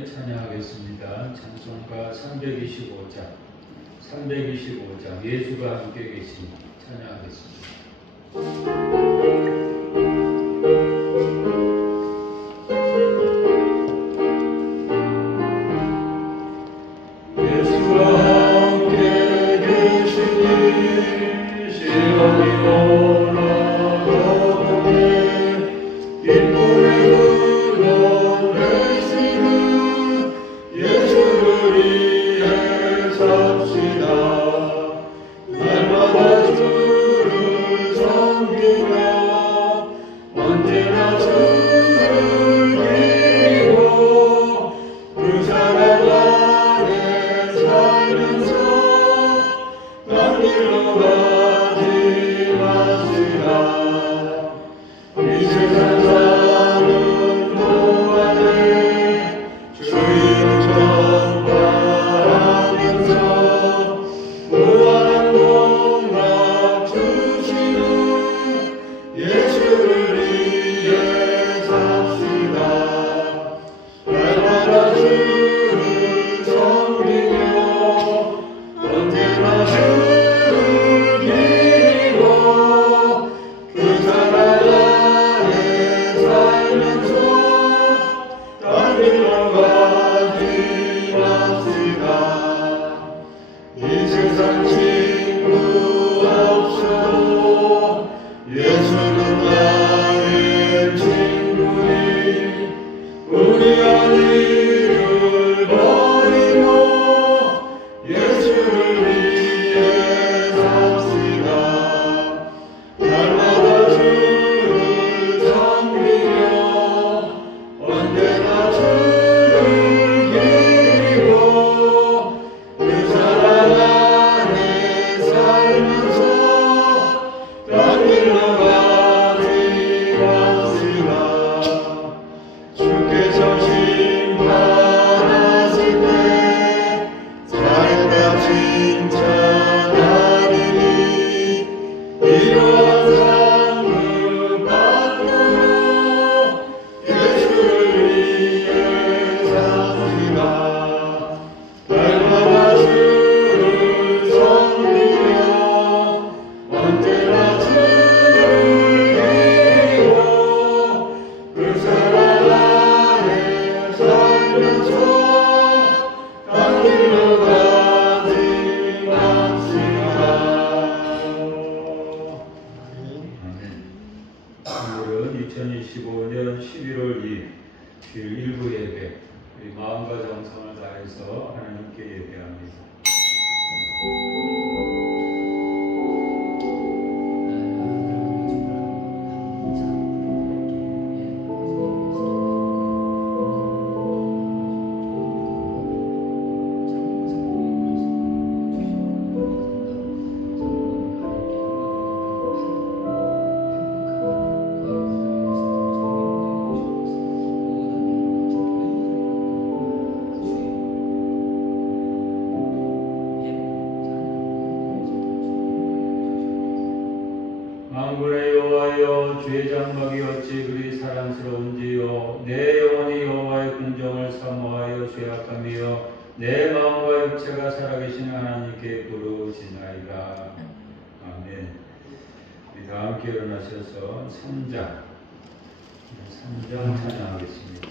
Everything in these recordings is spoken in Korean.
함께 찬양하겠습니다. 찬송가 325장 예수가 함께 계시니 찬양하겠습니다. 오늘은 2025년 11월 2일 주일 일부 예배, 마음과 정성을 다해서 하나님께 예배합니다. 만군의 여호와여, 주의 장막이 어찌 그리 사랑스러운지요. 내 영혼이 여호와의 궁정을 사모하여 죄악하며 내 마음과 육체가 살아계신 하나님께 부르짖나이다. 아멘. 우리 다 함께 일어나셔서 3장 찬양하겠습니다.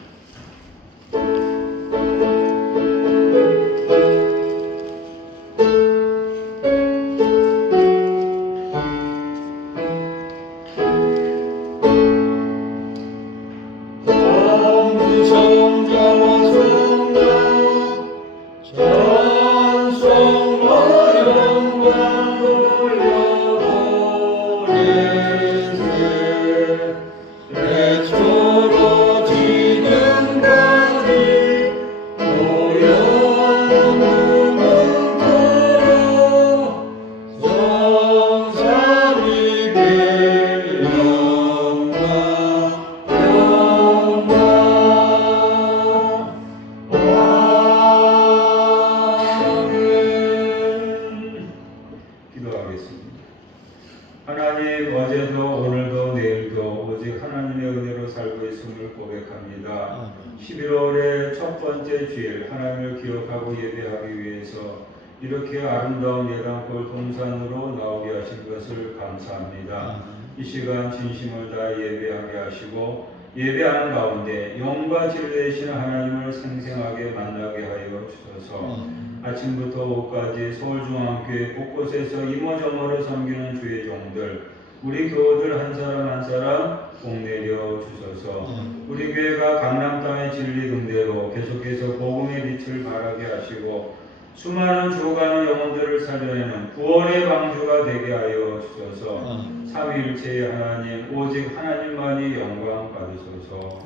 11월의 첫 번째 주일 하나님을 기억하고 예배하기 위해서 이렇게 아름다운 예당골 동산으로 나오게 하신 것을 감사합니다. 이 시간 진심을 다해 예배하게 하시고 예배하는 가운데 영과 진리이신 하나님을 생생하게 만나게 하여 주소서. 아침부터 오후까지 서울중앙교회 곳곳에서 이모저모를 섬기는 주의 종들, 우리 교우들 한 사람 한 사람 복 내려 주소서. 우리 교회가 강남 땅의 진리 등대로 계속해서 복음의 빛을 발하게 하시고 수많은 죽어가는 영혼들을 살려내는 구원의 방주가 되게 하여 주소서. 삼위일체의 하나님 오직 하나님만이 영광 받으소서.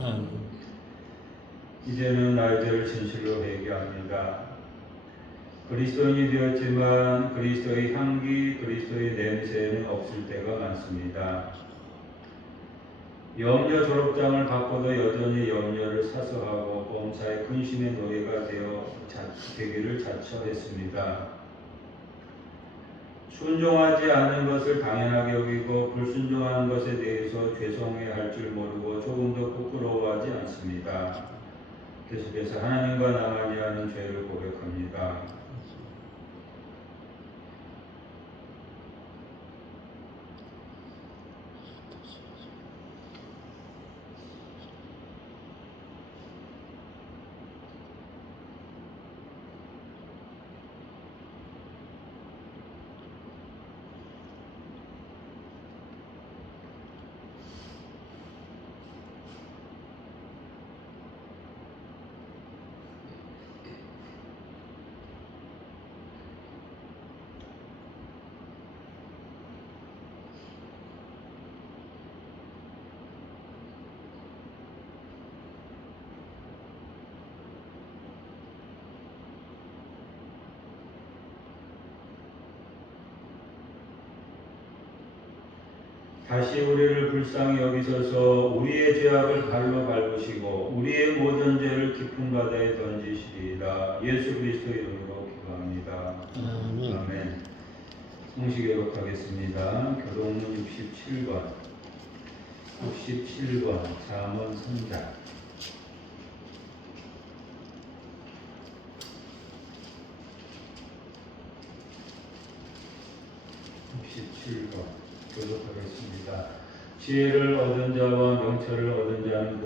이제는 나의 죄를 진실로 회개합니다. 그리스도인이 되었지만 그리스도의 향기, 그리스도의 냄새는 없을 때가 많습니다. 염려 졸업장을 받고도 여전히 염려를 사서하고 범사의 근심의 노예가 되기를 자처했습니다. 순종하지 않는 것을 당연하게 여기고 불순종하는 것에 대해서 죄송해야 할 줄 모르고 조금도 부끄러워하지 않습니다. 계속해서 하나님과 나만이 하는 죄를 고백합니다. 다시 우리를 불쌍히 여기소서. 우리의 죄악을 발로 밟으시고 우리의 모든 죄를 깊은 바다에 던지시리이다. 예수 그리스도의 이름으로 기도합니다. 아멘. 성시 교독하겠습니다. 교독문 67권 잠언 3장 67권 교독하겠습니다. 지혜를 얻은 자와 명철을 얻은 자는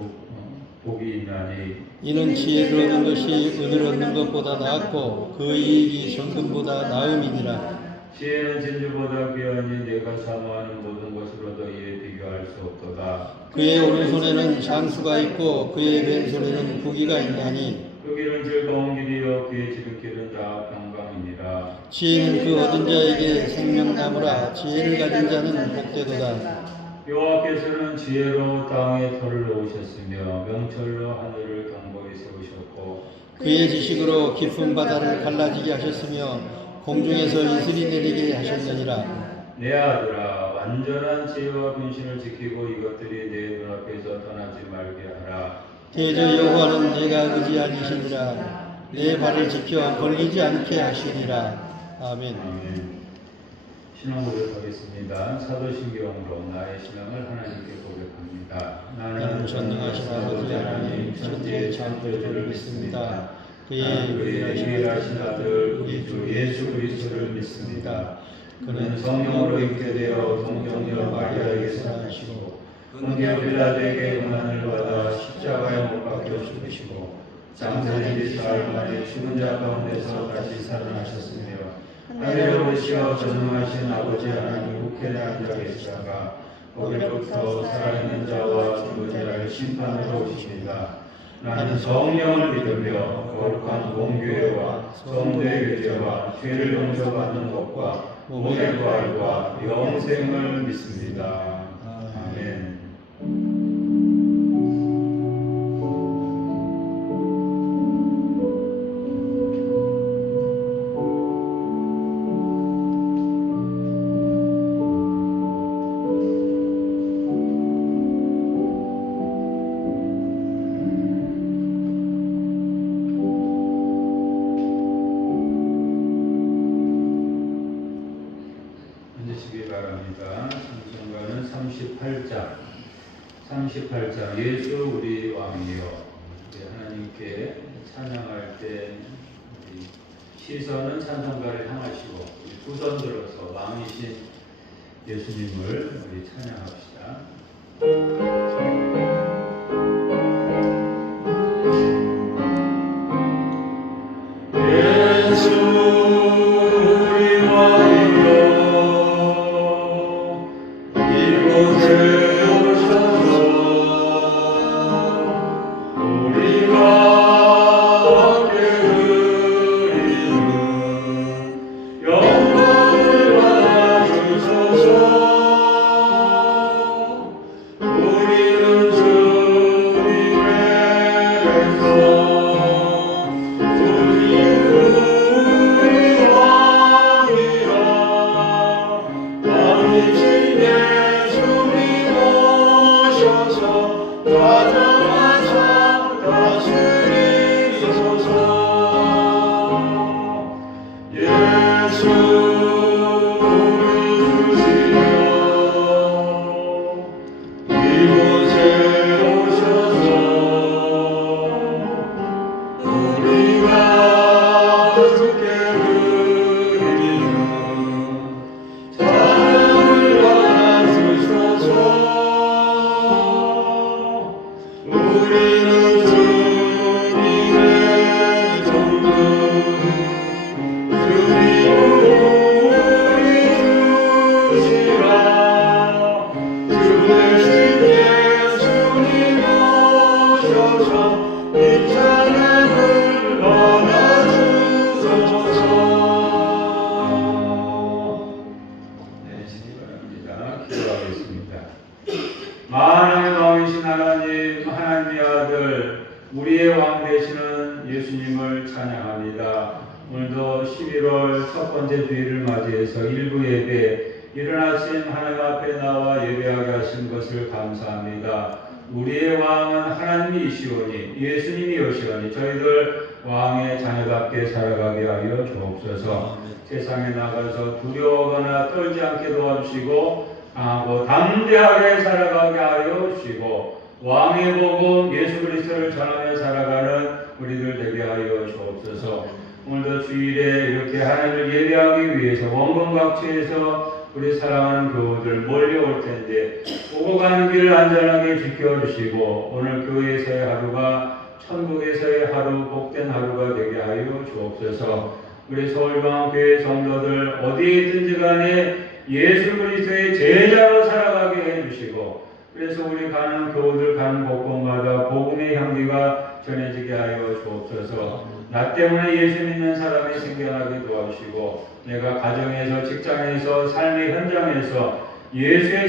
복이 있나니 이는 지혜를 얻은 것이 은을 얻는 것보다 나았고 그 이익이 정금보다 나음이니라. 지혜는 진주보다 귀하니 내가 사모하는 모든 것으로도 이에 비교할 수 없도다. 그의 오른손에는 장수가 있고 그의 왼손에는 부귀가 있나니 그 길은 즐거운 길이요 그의 지름길은 다 평강이니라. 지혜는 그 얻은 자에게 생명나무라. 지혜를 가진 자는 복되도다. 여호와께서는 지혜로 땅에 터를 놓으셨으며 명철로 하늘을 경보히 세우셨고 그의 지식으로 깊은 바다를 갈라지게 하셨으며 공중에서 이슬이 내리게 하셨느니라. 내 아들아 완전한 지혜와 분신을 지키고 이것들이 내 눈앞에서 떠나지 말게 하라. 대저 여호와는 내가 의지한 이시니라. 내 발을 지켜 걸리지 않게 하시니라. 아멘. 아멘. 신앙 고백하겠습니다. 사도신경으로 나의 신앙을 하나님께 고백합니다. 나는 전능하신 아버지 하나님 천지의 창조주를 믿습니다. 그의 유일하신 아들 우리 주 예수 그리스도를 믿습니다. 그는 성령으로 잉태되어 동정녀 마리아에게서 나시고 본디오 빌라도에게 고난을 받아 십자가에 못 박혀 죽으시고 장사지 사흘 만에 죽은 자 가운데서 다시 살아나셨으며 하늘에 오르시어 전능하신 아버지 하나님 우편에 앉아 계시다가 거기로부터 살아있는 자와 죽은 자를 심판하러 오십니다. 나는 성령을 믿으며 거룩한 공교회와 성도의 교제와 죄를 용서받는 것과 몸의 부활과 영생을 믿습니다. 아멘. 바랍니다. 찬송가는 38장 예수 우리 왕이여. 하나님 이렇게 찬양할 때 우리 시선은 찬송가를 향하시고 우리 두 손 들어서 왕이신 예수님을 우리 찬양합시다. 만왕의 왕이신 하나님, 하나님의 아들, 우리의 왕 되시는 예수님을 찬양합니다. 오늘도 11월 첫 번째 주일을 맞이해서 일부 예배, 이른 아침 하나님 앞에 나와 예배하게 하신 것을 감사합니다. 우리의 왕은 하나님이시오니, 예수님이시오니 저희들 왕의 자녀답게 살아가게 하여 주옵소서. 세상에 나가서 두려워하거나 떨지 않게 도와주시고 강하고 담대하게 살아가게 하여 주시고 왕의 복음 예수 그리스도를 전하며 살아가는 우리들 되게 하여 주옵소서. 오늘도 주일에 이렇게 하나님을 예배하기 위해서 원건각지에서 우리 사랑하는 교우들 몰려올 텐데 오고 가는 길을 안전하게 지켜주시고 오늘 교회에서의 하루가 천국에서의 하루, 복된 하루가 되게 하여 주옵소서. 우리 서울중앙교회 성도들 어디에 있든지 간에 예수 그리스도의 제자로 살아가게 해주시고 그래서 우리 가는 교우들 가는 곳곳마다 복음의 향기가 전해지게 하여 주옵소서. 나 때문에 예수 믿는 사람이 생겨나게 도와주시고 내가 가정에서 직장에서 삶의 현장에서 예수의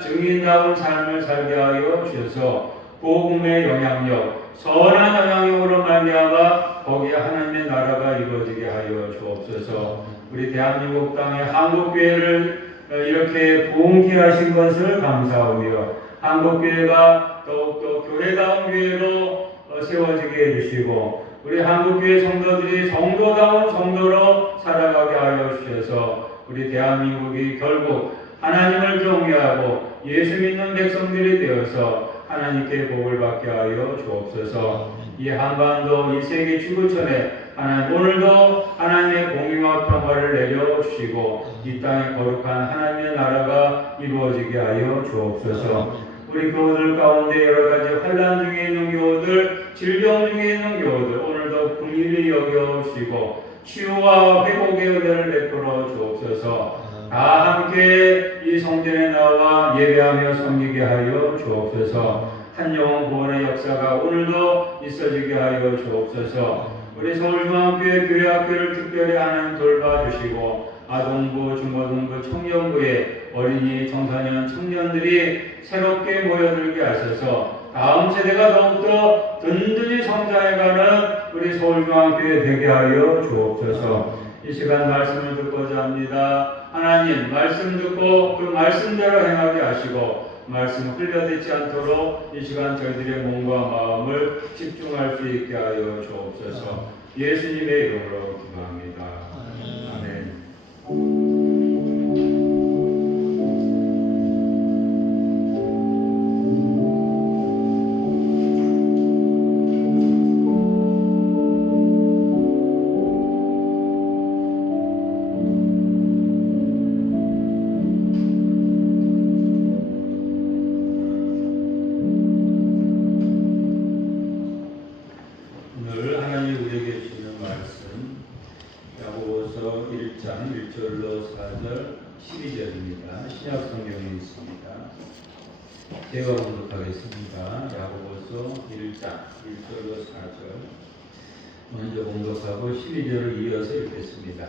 증인다운 삶을 살게 하여 주셔서 복음의 영향력, 선한 영향력으로 말미암아 거기에 하나님의 나라가 이루어지게 하여 주옵소서. 우리 대한민국 땅에 한국교회를 이렇게 부흥케 하신 것을 감사하며 한국교회가 더욱더 교회다운 교회로 세워지게 해주시고 우리 한국교회 성도들이 성도다운 성도로 살아가게 하여 주셔서 우리 대한민국이 결국 하나님을 경외하고 예수 믿는 백성들이 되어서 하나님께 복을 받게 하여 주옵소서. 이 한반도 이 세계 지구촌에 하나님 오늘도 하나님의 공의와 평화를 내려주시고 이 땅에 거룩한 하나님의 나라가 이루어지게 하여 주옵소서. 우리 교우들 가운데 여러 가지 환난 중에 있는 교우들, 질병 중에 있는 교우들 오늘도 긍휼히 여겨주시고 치유와 회복의 은혜를 베풀어 주옵소서. 다 함께 이 성전에 나와 예배하며 섬기게 하여 주옵소서. 한 영혼 구원의 역사가 오늘도 있어지게 하여 주옵소서. 우리 서울중앙교회 교회학교를 특별히 하나님 돌봐주시고 아동부, 중고등부, 청년부에 어린이, 청소년, 청년들이 새롭게 모여들게 하셔서 다음 세대가 더욱더 든든히 성장해가는 우리 서울중앙교회 되게 하여 주옵소서. 이 시간 말씀을 듣고자 합니다. 하나님 말씀 듣고 그 말씀대로 행하게 하시고 말씀 흘려듣지 않도록 이 시간 저희들의 몸과 마음을 집중할 수 있게 하여 주옵소서. 예수님의 이름으로 기도합니다. 아멘. 오늘 하나님 우리에게 주시는 말씀 야고보서 1장 1절로 4절 12절입니다. 신약 성경에 있습니다. 제가 공독하겠습니다. 야고보서 1장 1절로 4절 먼저 공독하고 12절을 이어서 읽겠습니다.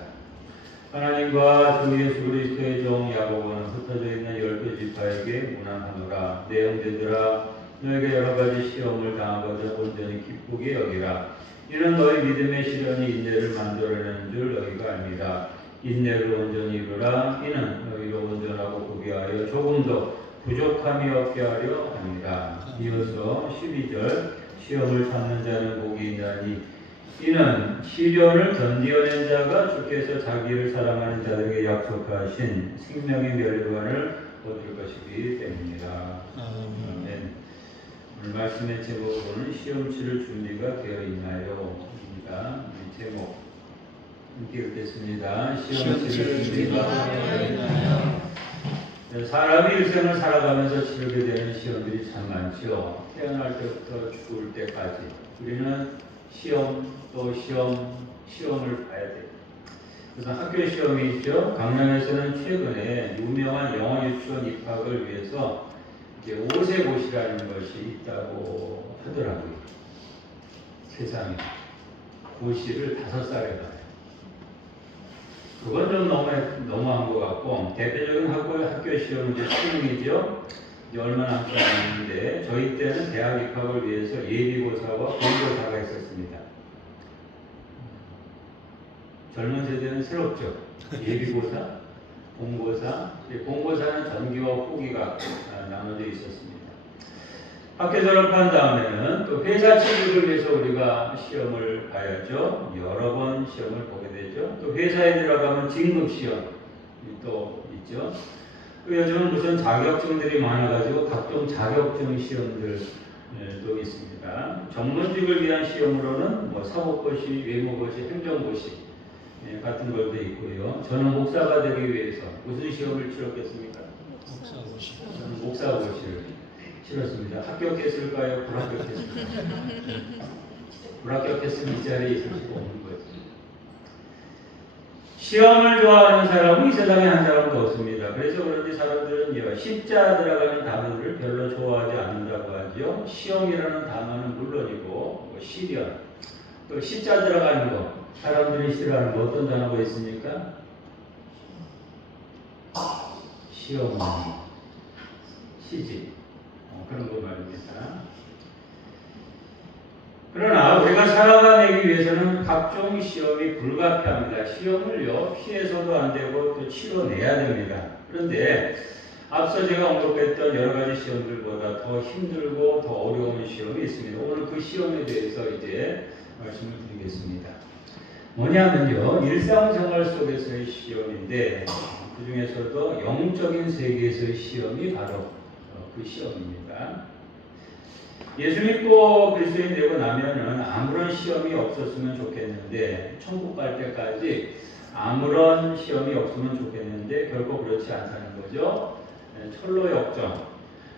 하나님과 주 예수 그리스도의 종 야고보는 흩어져 있는 10개 지파에게 문안하노라. 내 형제들아, 너에게 여러 가지 시험을 당하거든 온전히 기쁘게 여기라. 이는 너희 믿음의 시련이 인내를 만들어내는 줄 너희가 압니다. 인내를 온전히 이루라. 이는 너희로 온전하고 보게 하여 조금도 부족함이 없게 하려 합니다. 이어서 12절 시험을 참는 자는 복이 있나니 이는 시련을 견디어낸 자가 주께서 자기를 사랑하는 자들에게 약속하신 생명의 멸류관을 얻을 것이기 때문이다. 아멘. 오늘 말씀의 제목으로는 시험 치를 준비가 되어 있나요? 입니다. 이 제목 함께 읽겠습니다. 시험 치를 준비가 되어 있나요? 사람이 일생을 살아가면서 치르게 되는 시험들이 참 많죠. 태어날 때부터 죽을 때까지 우리는 시험 또 시험을 봐야 돼요. 그래서 학교 시험이 있죠. 강남에서는 최근에 유명한 영어 유치원 입학을 위해서 이제 오세고시라는 것이 있다고 하더라고요. 세상에 고시를 5살에 가요. 그건 좀 너무한 것 같고, 대표적인 학교 시험은 이제 수능이죠. 이제 얼마 남지 않았는데 저희 때는 대학 입학을 위해서 예비고사와 본고사가 있었습니다. 젊은 세대는 새롭죠. 예비고사, 본고사. 본고사는 전기와 후기가 나눠져 있었습니다. 학교 졸업한 다음에는 또 회사 취직을 위해서 우리가 시험을 봐야죠. 여러 번 시험을 보게 되죠. 또 회사에 들어가면 진급 시험이 또 있죠. 또 요즘은 무슨 자격증들이 많아가지고 각종 자격증 시험들도 있습니다. 전문직을 위한 시험으로는 뭐 사법고시, 외무고시, 행정고시 같은 것도 있고요. 저는 목사가 되기 위해서 무슨 시험을 치렀겠습니까? 목사고시. 저는 목사고시를 치렀습니다. 합격했을까요? 불합격했을까요? 불합격했으면 이 자리에 있을 수가 없는 거죠. 시험을 좋아하는 사람은 이 세상에 한 사람도 없습니다. 그래서 그런지 사람들은 십자 들어가는 단어를 별로 좋아하지 않는다고 하죠. 시험이라는 단어는 물론이고 시련, 또 십자 들어가는 거, 사람들이 싫어하는 어떤 단어가 있습니까? 시험, 시집, 그런 거 말입니다. 그러나 우리가 살아가기 위해서는 각종 시험이 불가피합니다. 시험을요, 피해서도 안 되고 또 치러내야 됩니다. 그런데 앞서 제가 언급했던 여러 가지 시험들보다 더 힘들고 더 어려운 시험이 있습니다. 오늘 그 시험에 대해서 이제 말씀을 드리겠습니다. 뭐냐면요, 일상생활 속에서의 시험인데 그 중에서도 영적인 세계에서의 시험이 바로 그 시험입니다. 예수 믿고 그리스도인 되고 나면은 아무런 시험이 없었으면 좋겠는데, 천국 갈 때까지 아무런 시험이 없으면 좋겠는데 결코 그렇지 않다는 거죠. 철로 역정,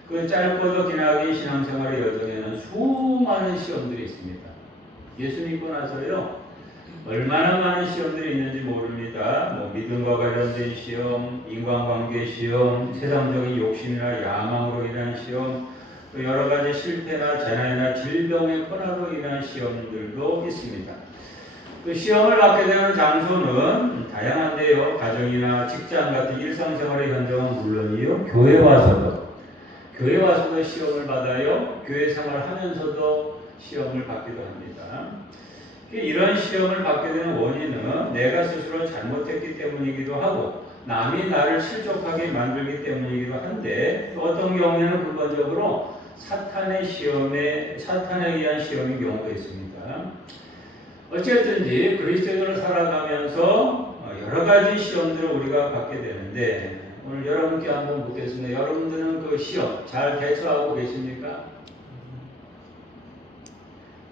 그 짧고도 기나긴 신앙생활의 여정에는 수많은 시험들이 있습니다. 예수 믿고 나서요, 얼마나 많은 시험들이 있는지 모릅니다. 뭐 믿음과 관련된 시험, 인간관계 시험, 세상적인 욕심이나 야망으로 인한 시험, 또 여러 가지 실패나 재난이나 질병의 혼화로 인한 시험들도 있습니다. 그 시험을 받게 되는 장소는 다양한데요. 가정이나 직장 같은 일상생활의 현장은 물론이요, 교회 와서도 시험을 받아요. 교회 생활하면서도 시험을 받기도 합니다. 이런 시험을 받게 되는 원인은 내가 스스로 잘못했기 때문이기도 하고 남이 나를 실족하게 만들기 때문이기도 한데, 어떤 경우에는 근본적으로 사탄에 의한 시험인 경우가 있습니다. 어쨌든지 그리스도인으로 살아가면서 여러 가지 시험들을 우리가 받게 되는데, 오늘 여러분께 한번 묻겠습니다. 여러분들은 그 시험 잘 대처하고 계십니까?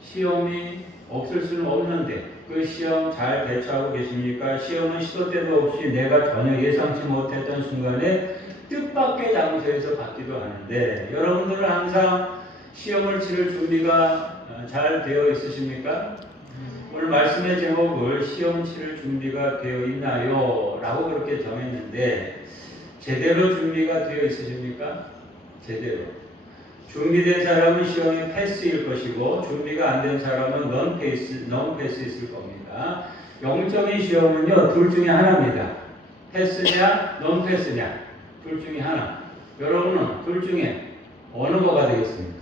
시험이 없을 수는 없는데 그 시험 잘 대처하고 계십니까? 시험은 시도 때도 없이 내가 전혀 예상치 못했던 순간에 뜻밖의 장소에서 받기도 하는데, 여러분들은 항상 시험을 치를 준비가 잘 되어 있으십니까? 오늘 말씀의 제목을 시험 치를 준비가 되어 있나요? 라고 그렇게 정했는데 제대로 준비가 되어 있으십니까? 제대로. 준비된 사람은 시험이 패스일 것이고 준비가 안 된 사람은 non 패스 있을 겁니다. 영적인 시험은요, 둘 중에 하나입니다. 패스냐, non 패스냐. 둘 중에 하나. 여러분은 둘 중에 어느 거가 되겠습니까?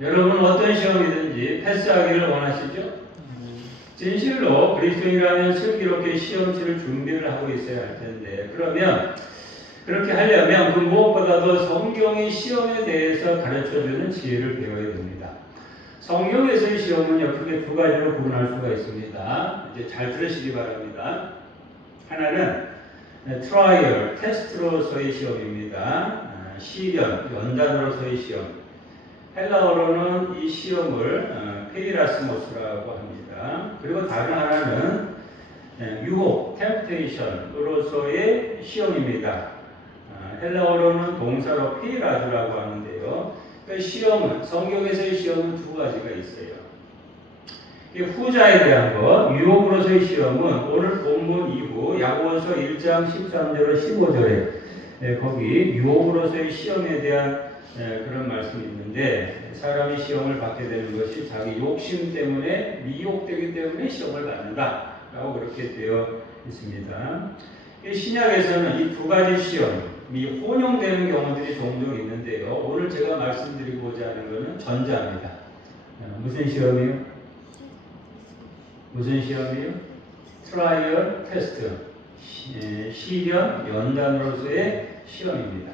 여러분은 어떤 시험이든지 패스하기를 원하시죠? 진실로 그리스도인이라면 슬기롭게 시험 치를 준비를 하고 있어야 할 텐데, 그러면 그렇게 하려면 그 무엇보다도 성경의 시험에 대해서 가르쳐주는 지혜를 배워야 됩니다. 성경에서의 시험은요, 크게 두 가지로 구분할 수가 있습니다. 이제 잘 들으시기 바랍니다. 하나는 트라이얼, 테스트로서의 시험입니다. 시련, 연단으로서의 시험. 헬라어로는 이 시험을 페이라스모스라고 합니다. 그리고 다른 하나는 유혹, 템프테이션으로서의 시험입니다. 헬라어로는 동사로 페이라즈라고 하는데요. 그러니까 시험은, 성경에서의 시험은 두 가지가 있어요. 후자에 대한 것, 유혹으로서의 시험은 오늘 본문 이후 야고보서 1장 13절로 15절에 거기 유혹으로서의 시험에 대한 그런 말씀이 있는데, 사람이 시험을 받게 되는 것이 자기 욕심 때문에, 미혹되기 때문에 시험을 받는다 라고 그렇게 되어 있습니다. 신약에서는 이 두 가지 시험이 혼용되는 경우들이 종종 있는데요. 오늘 제가 말씀드리고자 하는 것은 전자입니다. 무슨 시험이요? 무슨 시험이요? 트라이얼 테스트, 시련, 연단으로서의 시험입니다.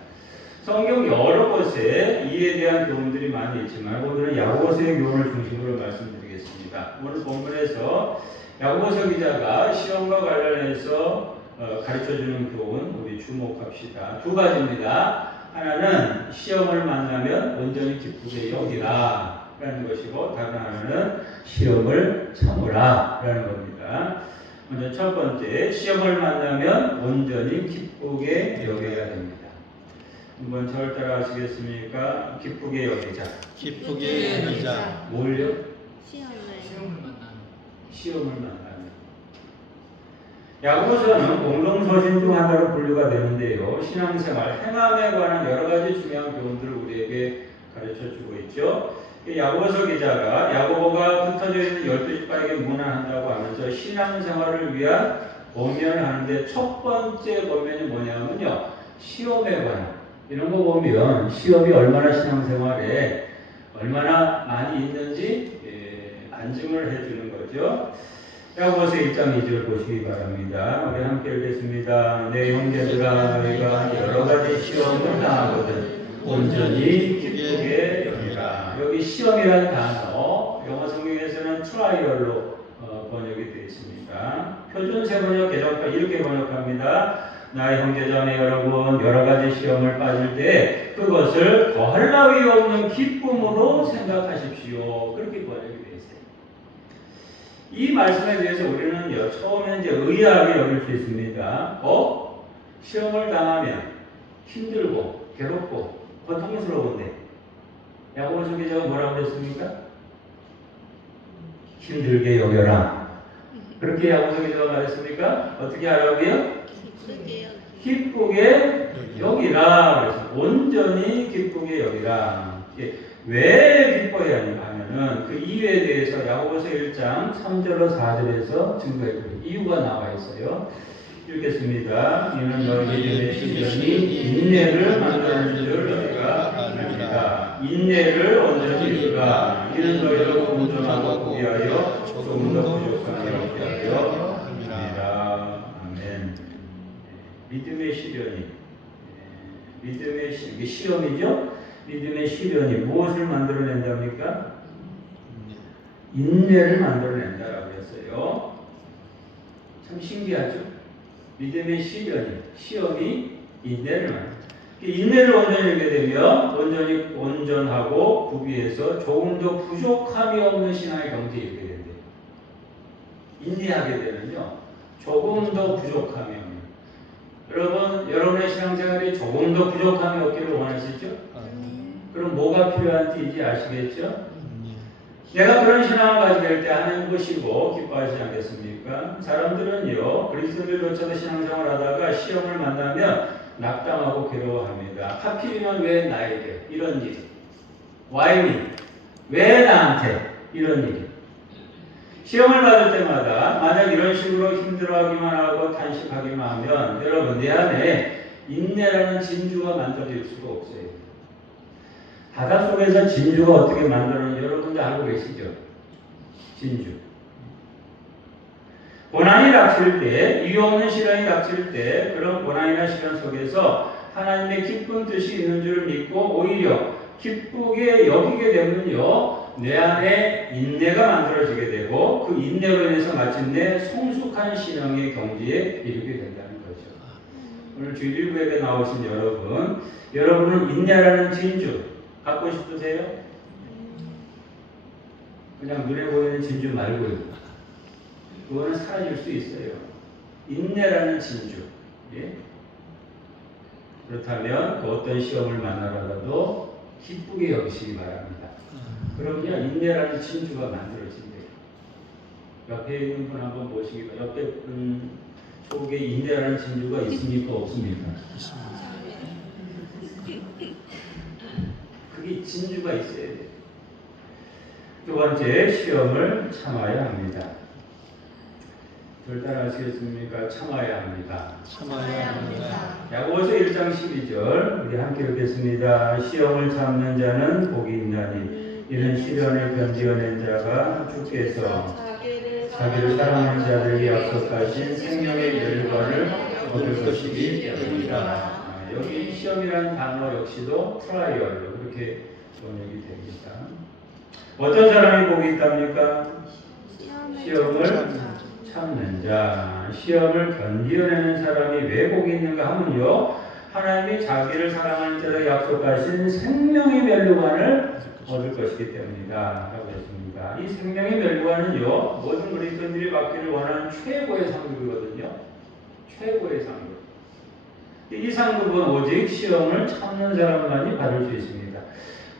성경 여러 곳에 이에 대한 교훈들이 많이 있지만 오늘은 야고보서의 교훈을 중심으로 말씀드리겠습니다. 오늘 본문에서 야고보서 기자가 시험과 관련해서 가르쳐주는 교훈 우리 주목합시다. 두 가지입니다. 하나는 시험을 만나면 온전히 기쁘게 여기라 라는 것이고, 다른 하나는 시험을 참으라 라는 겁니다. 먼저 첫 번째, 시험을 만나면 온전히 기쁘게 여겨야 됩니다. 한번 저를 따라 하시겠습니까? 기쁘게 여기자. 기쁘게 여기자. 뭘요? 시험을 만나면. 야고보서는 공동서신 중 하나로 분류가 되는데요. 신앙생활, 행함에 관한 여러 가지 중요한 교훈들을 우리에게 가르쳐주고 있죠. 야고보서 기자가 야고보가 흩어져 있는 12지파에게 문안한다고 하면서 신앙생활을 위한 권면을 하는데 첫 번째 권면이 뭐냐면요, 시험에 관한. 이런 거 보면 시험이 얼마나 신앙생활에 얼마나 많이 있는지 안증을 해주는 거죠. 야고보서 1장 2절 보시기 바랍니다. 우리 함께 읽겠습니다. 내 형제들아, 너희가 여러 가지 시험을 당하거든 온전히 기쁘게 여기라. 여기 시험이라는 단어, 영어 성경에서는 트라이얼로 번역이 되어 있습니다. 표준 세번역 개정판 이렇게 번역합니다. 나의 형제자매 여러분, 여러 가지 시험을 빠질 때 그것을 더할 나위 없는 기쁨으로 생각하십시오. 그렇게 번역이 되어 있어요. 이 말씀에 대해서 우리는 처음에 이제 의아하게 여길 수 있습니다. 시험을 당하면 힘들고 괴롭고 고통스러운데 야고보서 기자가 뭐라고 했습니까? 힘들게 여겨라. 그렇게 야고보서 기자가 말했습니까? 어떻게 하라고요? 기쁘게 여기라. 그래서 온전히 기쁘게 여기라. 왜 기뻐해야 하냐면은 그 이유에 대해서 야고보서 1장 3절로 4절에서 증거해드려요. 이유가 나와 있어요. 읽겠습니다. 이는 너희의 시련이 인내를 만드는 줄 너희가 압니다. 인내를 온전히 이루라. 이는 너희를 온전하고 위하여 조금 더 부족함이 없게 하려 합니다. 아멘. 믿음의 시련이, 이게 시험이죠? 믿음의 시련이 무엇을 만들어낸답니까? 인내를 만들어낸다라고 했어요. 참 신기하죠? 믿음의 시험이 인내를 만든다. 인내를 온전히 하게 되면 온전히 온전하고 구비해서 조금 더 부족함이 없는 신앙의 경지에 이르게 된대요. 인내하게 되면요, 조금 더 부족함이 없는. 여러분, 여러분의 신앙생활이 조금 더 부족함이 없기를 원하시죠? 그럼 뭐가 필요한지 아시겠죠? 내가 그런 신앙을 가지게 될 때 하나님 보시고 기뻐하시지 않겠습니까? 사람들은요, 그리스도인들조차도 신앙생활을 하다가 시험을 만나면 낙담하고 괴로워합니다. 하필이면 왜 나에게 이런 일? Why me? 왜 나한테 이런 일이? 시험을 받을 때마다 만약 이런 식으로 힘들어하기만 하고 탄식하기만 하면 여러분 내 안에 인내라는 진주가 만들어질 수가 없어요. 바닷속에서 진주가 어떻게 만들어지는지 여러분들 알고 계시죠? 진주. 고난이 닥칠 때, 이유 없는 시련이 닥칠 때 그런 고난이나 시련 속에서 하나님의 기쁜 뜻이 있는 줄 믿고 오히려 기쁘게 여기게 되면요, 내 안에 인내가 만들어지게 되고 그 인내로 인해서 마침내 성숙한 신앙의 경지에 이르게 된다는 거죠. 오늘 주일 1부에 나오신 여러분은 인내라는 진주 갖고 싶으세요? 그냥 눈에 보이는 진주 말고요. 그거는 사라질 수 있어요. 인내라는 진주. 예? 그렇다면 그 어떤 시험을 만나더라도 기쁘게 여기시기 바랍니다. 그러면 인내라는 진주가 만들어진대요. 옆에 있는 분 한번 보시기 바랍니다. 옆에 분 속에 인내라는 진주가 있습니까? 없습니까? 그게 진주가 있어야 돼요. 두 번째, 시험을 참아야 합니다. 절단 하시겠습니까? 참아야 합니다. 참아야 합니다. 야고보서 1장 12절 우리 함께 읽겠습니다. 시험을 참는 자는 복이 있나니 이는 시련을 견디어낸 자가 주께서 자기를 사랑하는 자들에게 약속하신 생명의 열과를 얻을 것이기 때문이다. 여기 시험이라는 단어 역시도 트라이얼로 그렇게 번역이 됩니다. 어떤 사람이 복이 있답니까? 시험을 참는 자, 시험을 견디어내는 사람이 왜 복이 있는가 하면요, 하나님이 자기를 사랑하는 자로 약속하신 생명의 멸류관을 얻을 것이기 때문이다 라고 했습니다. 이 생명의 멸류관은요, 모든 그리스도인들이 받기를 원하는 최고의 상급이거든요. 최고의 상급. 이 상급은 오직 시험을 참는 사람만이 받을 수 있습니다.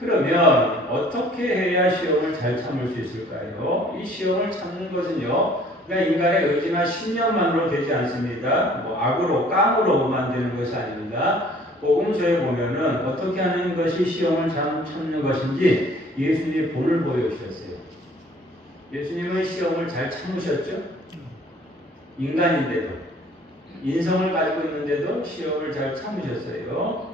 그러면 어떻게 해야 시험을 잘 참을 수 있을까요? 이 시험을 참는 것은요, 그냥 인간의 의지나 신념만으로 되지 않습니다. 악으로, 깡으로 만드는 것이 아닙니다. 복음서에 보면은 어떻게 하는 것이 시험을 참는 것인지 예수님이 본을 보여주셨어요. 예수님은 시험을 잘 참으셨죠? 인간인데도, 인성을 가지고 있는데도 시험을 잘 참으셨어요.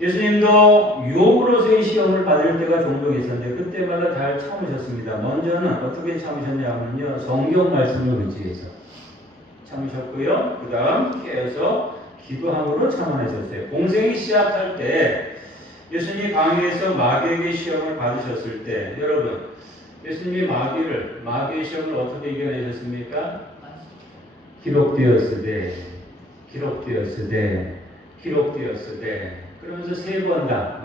예수님도 유혹으로서의 시험을 받을 때가 종종 있었는데 그때마다 잘 참으셨습니다. 먼저는 어떻게 참으셨냐면요, 성경 말씀을 의지해서 참으셨고요. 그 다음 깨어서 기도함으로 참아내셨어요. 공생이 시작할 때 예수님이 방에서 마귀에게 시험을 받으셨을 때 여러분, 예수님이 마귀의 시험을 어떻게 이겨내셨습니까? 기록되었으되 그러면서 세 번 다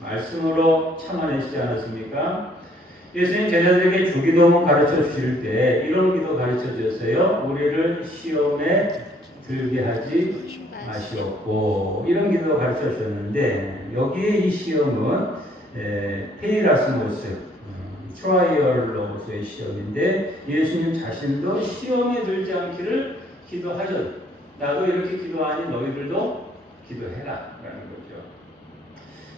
말씀으로 참아내시지 않았습니까? 예수님 제자들에게 주기도문 가르쳐 주실 때 이런 기도 가르쳐 주셨어요. 우리를 시험에 들게 하지 마시옵고, 이런 기도 가르쳐 주셨는데 여기에 이 시험은 페이라스모스, 트라이얼로서의 시험인데 예수님 자신도 시험에 들지 않기를 기도하셨. 나도 이렇게 기도하니 너희들도 기도해라 라는 거죠.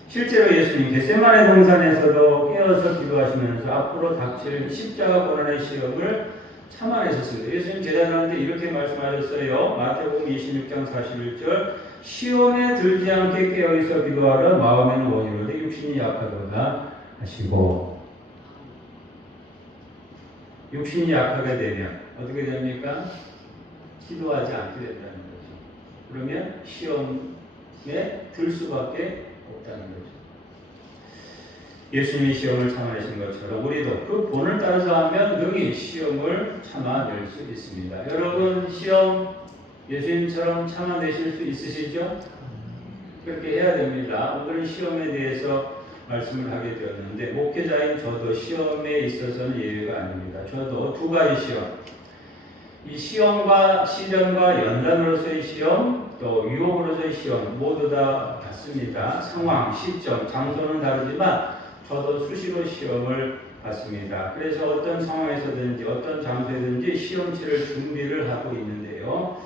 실제로 예수님 겟세마네 동산에서도 깨어서 기도하시면서 앞으로 닥칠 십자가 고난의 시험을 참아내셨습니다. 예수님 제자들한테 이렇게 말씀하셨어요. 마태복음 26장 41절 시험에 들지 않게 깨어있어 기도하라. 마음에는 원이로되 육신이 약하도다 하시고, 육신이 약하게 되면 어떻게 됩니까? 기도하지 않게 된다는 거죠. 그러면 시험에 들 수밖에 없다는 거죠. 예수님이 시험을 참아내신 것처럼 우리도 그 본을 따라서 하면 능히 시험을 참아낼 수 있습니다. 여러분, 시험 예수님처럼 참아내실 수 있으시죠? 그렇게 해야 됩니다. 오늘은 시험에 대해서 말씀을 하게 되었는데 목회자인 저도 시험에 있어서는 예외가 아닙니다. 저도 두 가지 시험, 이 시험과 시련과 연단으로서의 시험, 또 유혹으로서의 시험 모두 다 같습니다. 상황, 시점, 장소는 다르지만 저도 수시로 시험을 받습니다. 그래서 어떤 상황에서든지 어떤 장소에든지 시험치를 준비를 하고 있는데요.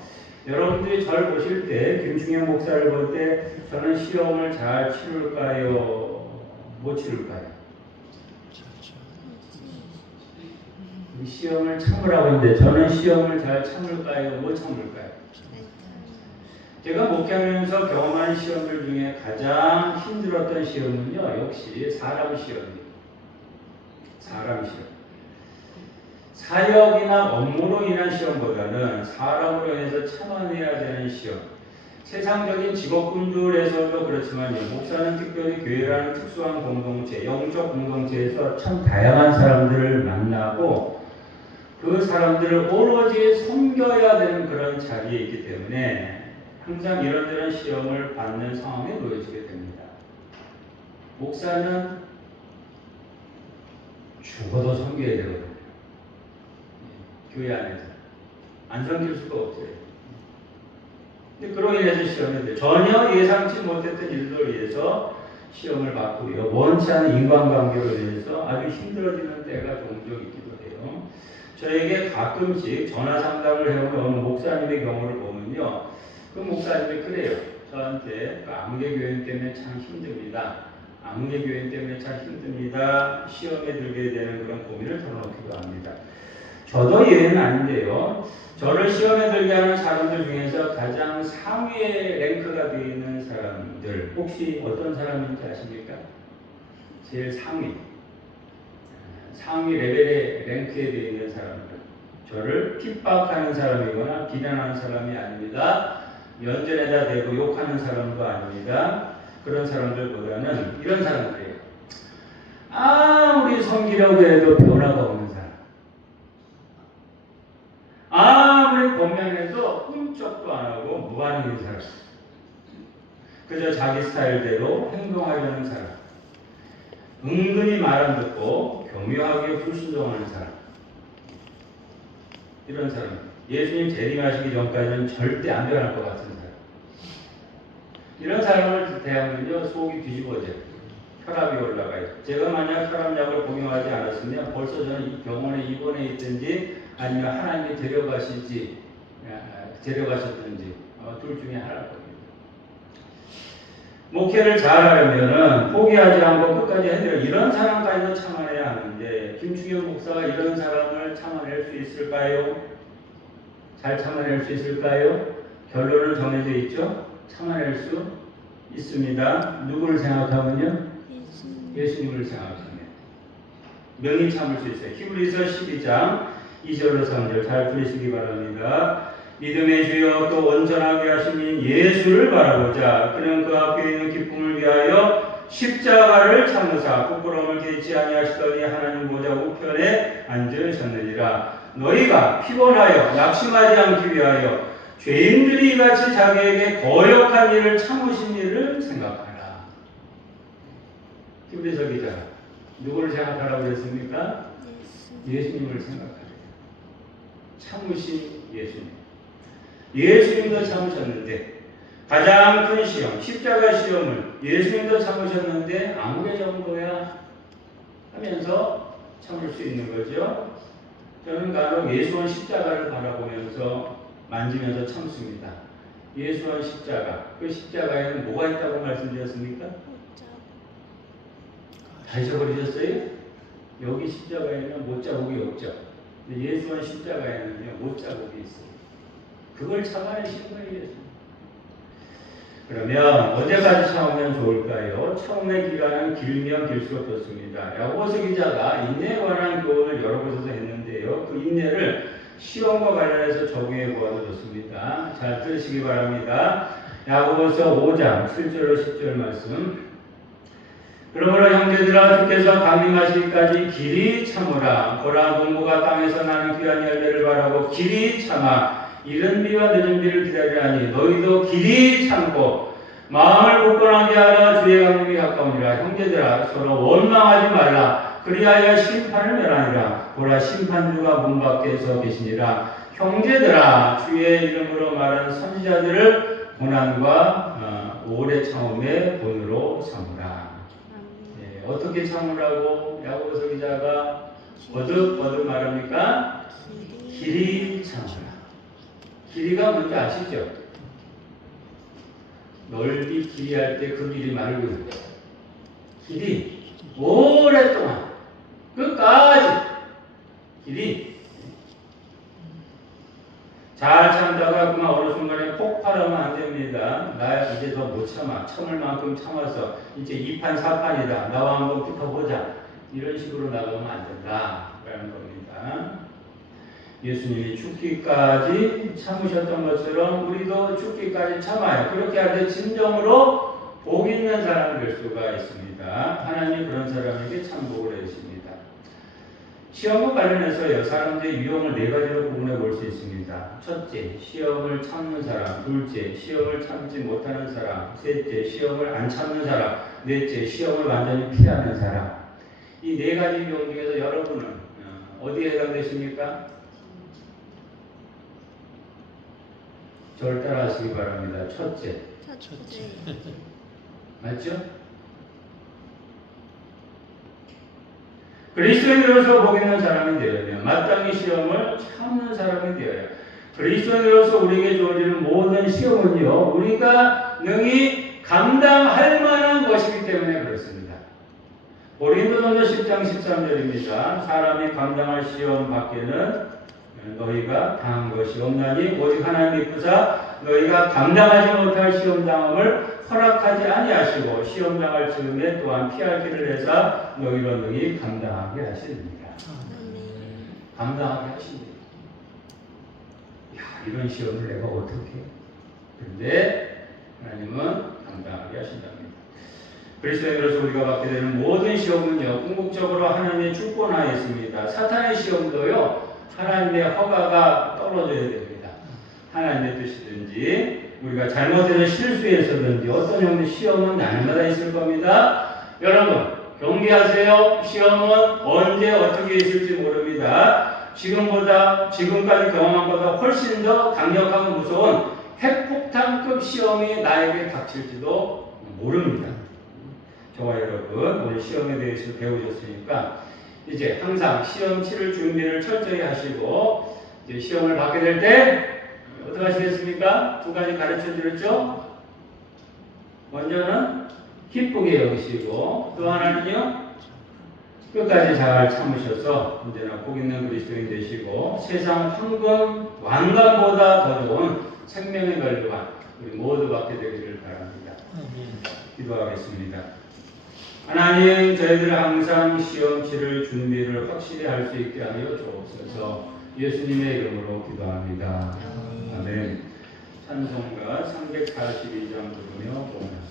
여러분들이 저를 보실 때, 김충현 목사를 볼 때 저는 시험을 잘 치룰까요? 못 치룰까요? 이 시험을 참으라고 했는데 저는 시험을 잘 참을까요? 못 참을까요? 제가 목회하면서 경험한 시험들 중에 가장 힘들었던 시험은요, 역시 사람 시험입니다. 사람 시험. 사역이나 업무로 인한 시험보다는 사람으로 인해서 참아내야 되는 시험. 세상적인 직업군들에서도 그렇지만요, 목사는 특별히 교회라는 특수한 공동체, 영적 공동체에서 참 다양한 사람들을 만나고 그 사람들을 오로지 섬겨야 되는 그런 자리에 있기 때문에 항상 이런저런 시험을 받는 상황에 놓여지게 됩니다. 목사는 죽어도 섬겨야 되거든요. 교회 안에서. 안 섬길 수가 없어요. 근데 그로 인해서 시험이 돼요. 전혀 예상치 못했던 일로 인해서 시험을 받고요. 원치 않은 인간관계로 인해서 아주 힘들어지는 때가 종종 있기도 해요. 저에게 가끔씩 전화 상담을 해오는 어느 목사님의 경우를 보면요. 그 목사님이 그래요. 저한테 그 암개교인 때문에 참 힘듭니다. 암개교인 때문에 참 힘듭니다. 시험에 들게 되는 그런 고민을 털어놓기도 합니다. 저도 예외는 아닌데요. 저를 시험에 들게 하는 사람들 중에서 가장 상위의 랭크가 되어 있는 사람들 혹시 어떤 사람인지 아십니까? 제일 상위 레벨의 랭크에 되어 있는 사람들. 저를 핍박하는 사람이거나 비난하는 사람이 아닙니다. 면전에다 대고 욕하는 사람도 아닙니다. 그런 사람들보다는 이런 사람들이에요. 아무리 섬기려고 해도 변화가 없는 사람. 아무리 권면해도 꿈쩍도 안 하고 무반응인 사람. 그저 자기 스타일대로 행동하려는 사람. 은근히 말 안 듣고 교묘하게 불순종하는 사람. 이런 사람. 예수님 재림하시기 전까지는 절대 안 변할 것 같은 사람. 이런 사람을 대하면요, 속이 뒤집어져요. 혈압이 올라가요. 제가 만약 혈압약을 복용하지 않았으면 벌써 저는 이 병원에 입원해 있든지 아니면 하나님이 데려가셨든지 둘 중에 하나일 겁니다. 목회를 잘하려면 포기하지 않고 끝까지 해야 돼요. 이런 사람까지도 참아내야 하는데 김충현 목사가 이런 사람을 참아낼 수 있을까요? 잘 참아낼 수 있을까요? 결론은 정해져 있죠. 참아낼 수 있습니다. 누구를 생각하면요? 예수님을 생각하면 명히 참을 수 있어요. 히브리서 12장 2절로 3절 잘 들으시기 바랍니다. 믿음의 주여 또 온전하게 하신 예수를 바라보자. 그는 그 앞에 있는 기쁨을 위하여 십자가를 참으사 부끄러움을 개치 아니하시더니 하나님 보좌 우편에 앉으셨느니라. 너희가 피곤하여 낙심하지 않기 위하여 죄인들이 이같이 자기에게 거역한 일을 참으신 일을 생각하라. 히브리서 기자 누구를 생각하라고 했습니까? 예수님을 생각하라. 참으신 예수님. 예수님도 참으셨는데 가장 큰 시험, 십자가 시험을 예수님도 참으셨는데 아무개 정도야 하면서 참을 수 있는 거죠. 저는 간혹 예수원 십자가를 바라보면서 만지면서 참습니다. 예수원 십자가, 그 십자가에는 뭐가 있다고 말씀드렸습니까? 다 잊어버리셨어요? 여기 십자가에는 못자국이 없죠. 근데 예수원 십자가에는요 못자국이 있어요. 그걸 참아내시는 거예요. 예수님. 그러면 언제까지 참으면 좋을까요? 참음의 기간은 길면 길수록 좋습니다. 야고보서 기자가 인내에 관한 교훈을 여러 곳에서 했는데요. 그 인내를 시험과 관련해서 적용해 보아도 좋습니다. 잘 들으시기 바랍니다. 야고보서 5장 7절로 10절 말씀. 그러므로 형제들아 주께서 강림하시기까지 길이 참으라. 보라 농부가 땅에서 나는 귀한 열매를 바라고 길이 참아 이른 비와 늦은 비를 기다리라니 너희도 길이 참고 마음을 굳건하게 하라. 주의 강림이 가까우니라. 형제들아 서로 원망하지 말라. 그리하여 심판을 멸하니라. 보라 심판주가 문 밖에 서 계시니라. 형제들아 주의 이름으로 말한 선지자들을 고난과 오래 참음의 본으로 삼으라. 예, 어떻게 참으라고 야고보서 기자가 거듭 말합니까? 길이 참으라. 길이가 뭔지 아시죠? 넓이 길이 할 때 그 길이 말고 길이 오랫동안 끝까지 길이 잘 참다가 그만 어느 순간에 폭발하면 안 됩니다. 나 이제 더 못 참을 만큼 참아서 이제 2판 4판이다. 나와 한번 붙어보자. 이런 식으로 나가면 안 된다. 라는 겁니다. 예수님이 죽기까지 참으셨던 것처럼 우리도 죽기까지 참아요. 그렇게 할 때 진정으로 복 있는 사람이 될 수가 있습니다. 하나님이 그런 사람에게 참복을 해주십니다. 시험과 관련해서요, 사람들의 유형을 네 가지로 구분해 볼 수 있습니다. 첫째, 시험을 참는 사람. 둘째, 시험을 참지 못하는 사람. 셋째, 시험을 안 참는 사람. 넷째, 시험을 완전히 피하는 사람. 이 네 가지 유형 중에서 여러분은 어디에 해당되십니까? 저를 따라하시기 바랍니다. 첫째. 맞죠? 그리스도인으로서 복 있는 사람이 되어야 마땅히 시험을 참는 사람이 되어야 그리스도인으로서 우리에게 주어지는 모든 시험은요, 우리가 능히 감당할 만한 것이기 때문에 그렇습니다. 고린도전서 10장 13절입니다. 사람이 감당할 시험 밖에는 너희가 당한 것이 없나니 오직 하나님 믿고자 너희가 감당하지 못할 시험 당함을 허락하지 아니하시고 시험 당할 즈음에 또한 피할 길을 내사 너희로 능히 감당하게 하십니다. 감당하게 하십니다. 야, 이런 시험을 내가 어떻게 해? 그런데 하나님은 감당하게 하신답니다. 그리스도인으로서 우리가 받게 되는 모든 시험은요, 궁극적으로 하나님의 주권하에 있습니다. 사탄의 시험도요, 하나님의 허가가 떨어져야 됩니다. 하나님의 뜻이든지 우리가 잘못해서 실수해서든지 어떤 형의 시험은 날마다 있을 겁니다. 여러분 경계하세요. 시험은 언제 어떻게 있을지 모릅니다. 지금까지 경험한 것보다 훨씬 더 강력하고 무서운 핵폭탄급 시험이 나에게 닥칠지도 모릅니다. 저와 여러분 오늘 시험에 대해서 배우셨으니까 이제 항상 시험 치를 준비를 철저히 하시고 이제 시험을 받게 될 때 어떻게 하시겠습니까? 두 가지 가르쳐 드렸죠? 먼저는 기쁘게 여기시고 또 하나는요, 끝까지 잘 참으셔서 언제나 복 있는 그리스도인 되시고 세상 황금 왕관보다 더 좋은 생명의 멸류관 우리 모두 받게 되기를 바랍니다. 기도하겠습니다. 하나님, 저희들 항상 시험치를 준비를 확실히 할 수 있게 하여 주옵소서. 예수님의 이름으로 기도합니다. 아멘. 찬송가 342장 부르며 봉헌합니다.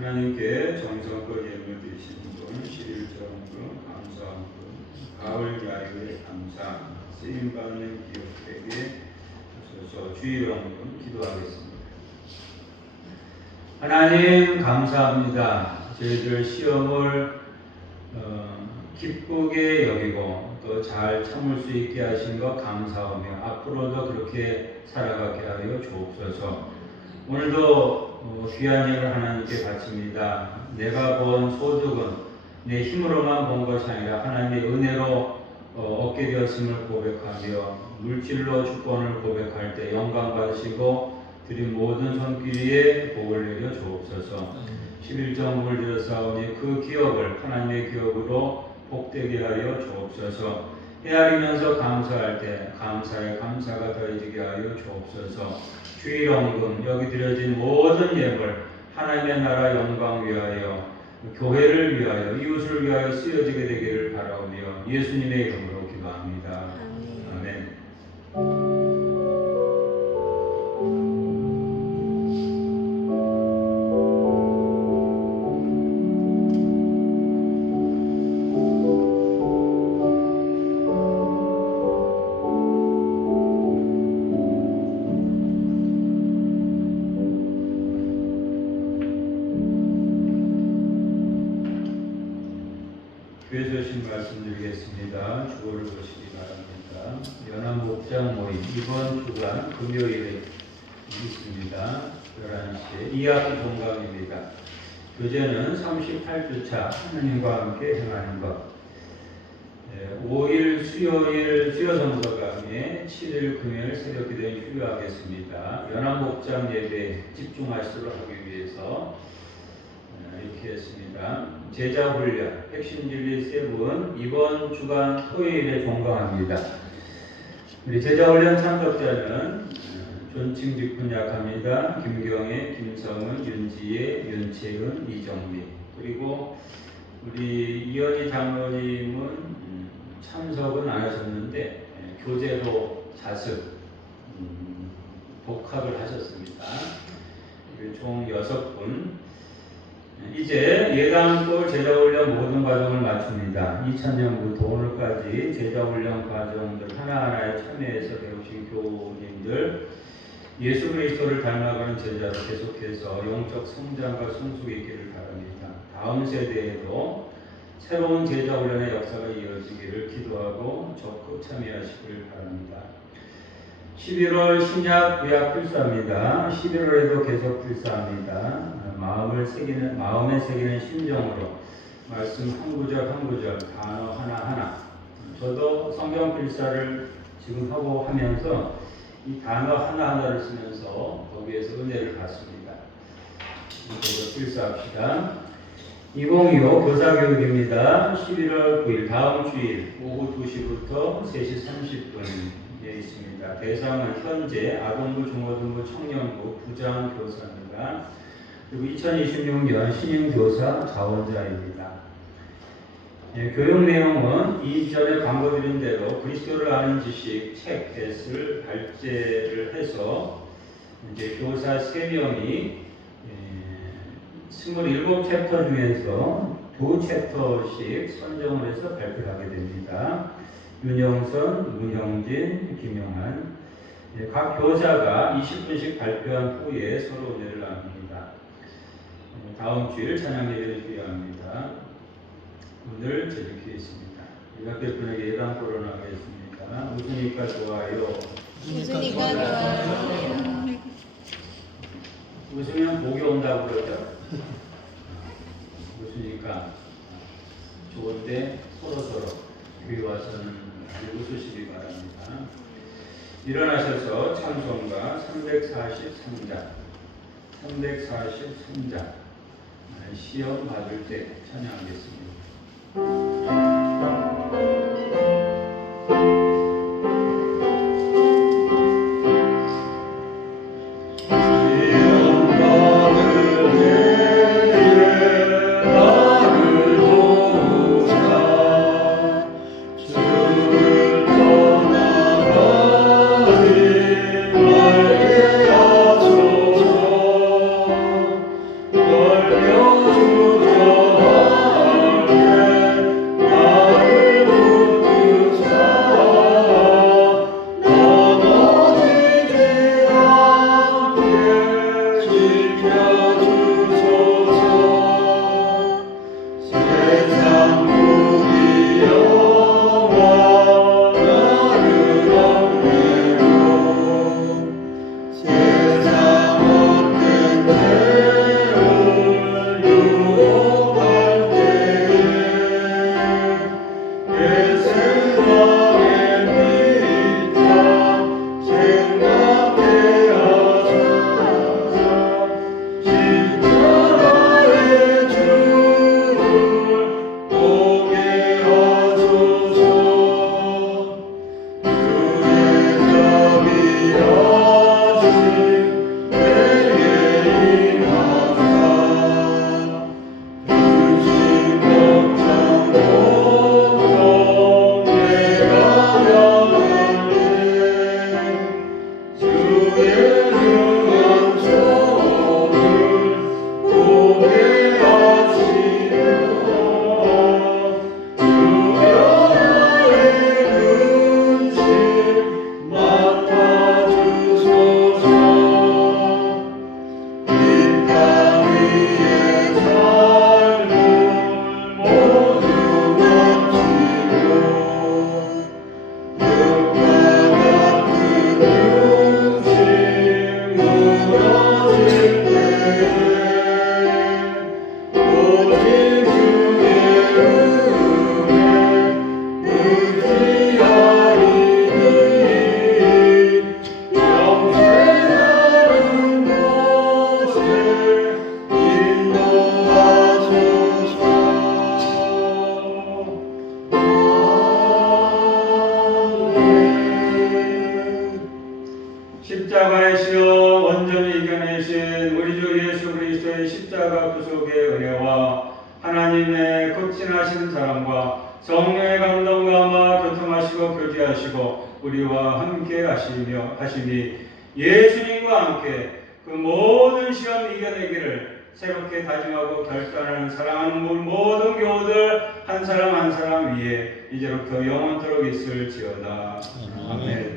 하나님께 정성껏 예물 드리시는 분, 11정금, 감사함금, 가을 야유의 감사, 쓰임받는 기업에게 하소서. 주일원금 기도하겠습니다. 하나님 감사합니다. 저희들 시험을 기쁘게 여기고 또 잘 참을 수 있게 하신 것 감사하며 앞으로도 그렇게 살아가게 하여 주옵소서. 오늘도 귀한 일을 하나님께 바칩니다. 내가 본 소득은 내 힘으로만 본 것이 아니라 하나님의 은혜로 얻게 되었음을 고백하며 물질로 주권을 고백할 때 영광 받으시고 드린 모든 손길에 복을 내려 주옵소서. 11정을 들여사오니 그 기업을 하나님의 기업으로 복되게 하여 주옵소서. 헤아리면서 감사할 때 감사에 감사가 더해지게 하여 주옵소서. 주일원금 여기 드려진 모든 예물 하나님의 나라 영광 위하여 교회를 위하여 이웃을 위하여 쓰여지게 되기를 바라오며 예수님의 이름으로 기도합니다. 아멘. 교회 소식 말씀드리겠습니다. 주보를 보시기 바랍니다. 연합목장 모임 이번 주간 금요일에 있습니다. 11시에 2학기 종강입니다. 교재는 38주차 하나님과 함께 행하는 것. 5일 수요일 수요성서강에 7일 금요일 새벽기도에 휴교하겠습니다. 연합목장 예배 집중하시도록 하기 위해서 이렇게 했습니다. 제자훈련 핵심진리 세븐 이번 주간 토요일에 종강합니다. 우리 제자훈련 참석자는 존칭 직분 약합니다. 김경애, 김성은, 윤지혜, 윤채은, 이정미. 그리고 우리 이현희 장로님은 참석은 안 하셨는데 교재로 자습 복학을 하셨습니다. 총 6분. 이제 예당골 제자훈련 모든 과정을 마칩니다. 2000년부터 오늘까지 제자훈련 과정들 하나하나에 참여해서 배우신 교우님들 예수 그리스도를 닮아가는 제자로 계속해서 영적 성장과 성숙이 있기를 바랍니다. 다음 세대에도 새로운 제자훈련의 역사가 이어지기를 기도하고 적극 참여하시길 바랍니다. 11월 신약 구약 필사입니다. 11월에도 계속 필사합니다. 마음에 새기는 심정으로 말씀 한 구절 한 구절 단어 하나하나. 저도 성경 필사를 지금 하면서 이 단어 하나하나를 쓰면서 거기에서 은혜를 받습니다. 이거 필사합시다. 2025 교사교육입니다. 11월 9일 다음 주일 오후 2시부터 3시 30분에 있습니다. 대상은 현재 아동부, 중고등부, 청년부 부장 교사입니다. 그리고 2026년 신임교사 자원자입니다. 교육 내용은 이전에 광고드린 대로 그리스도를 아는 지식 책 뱃을 발제를 해서 이제 교사 3명이 27챕터 중에서 2챕터씩 선정을 해서 발표하게 됩니다. 윤영선, 문형진, 김영한. 각 교사가 20분씩 발표한 후에 서로 은혜를 나눕니다. 다음 주일 찬양 예배를 기도합니다. 오늘 제주교에 있습니다. 이학교 분에게 예당 토론하겠습니다. 웃으니까 좋아요. 웃으니까 좋아요. 웃으면 복이 온다고 그러죠. 웃으니까 좋은데 서로서로 교회 와서는 웃으시기 바랍니다. 일어나셔서 찬송가 343장 시험 받을 때 찬양하겠습니다. 걸려 속의 은혜와 하나님의 극진하신 사랑과 성령의 감동과 아마 교통하시고 교제하시고 우리와 함께 하심이 예수님과 함께 그 모든 시험 이겨내기를 새롭게 다짐하고 결단하는 사랑하는 모든 교우들 한 사람 한 사람 위에 이제부터 영원토록 있을지어다. 아멘.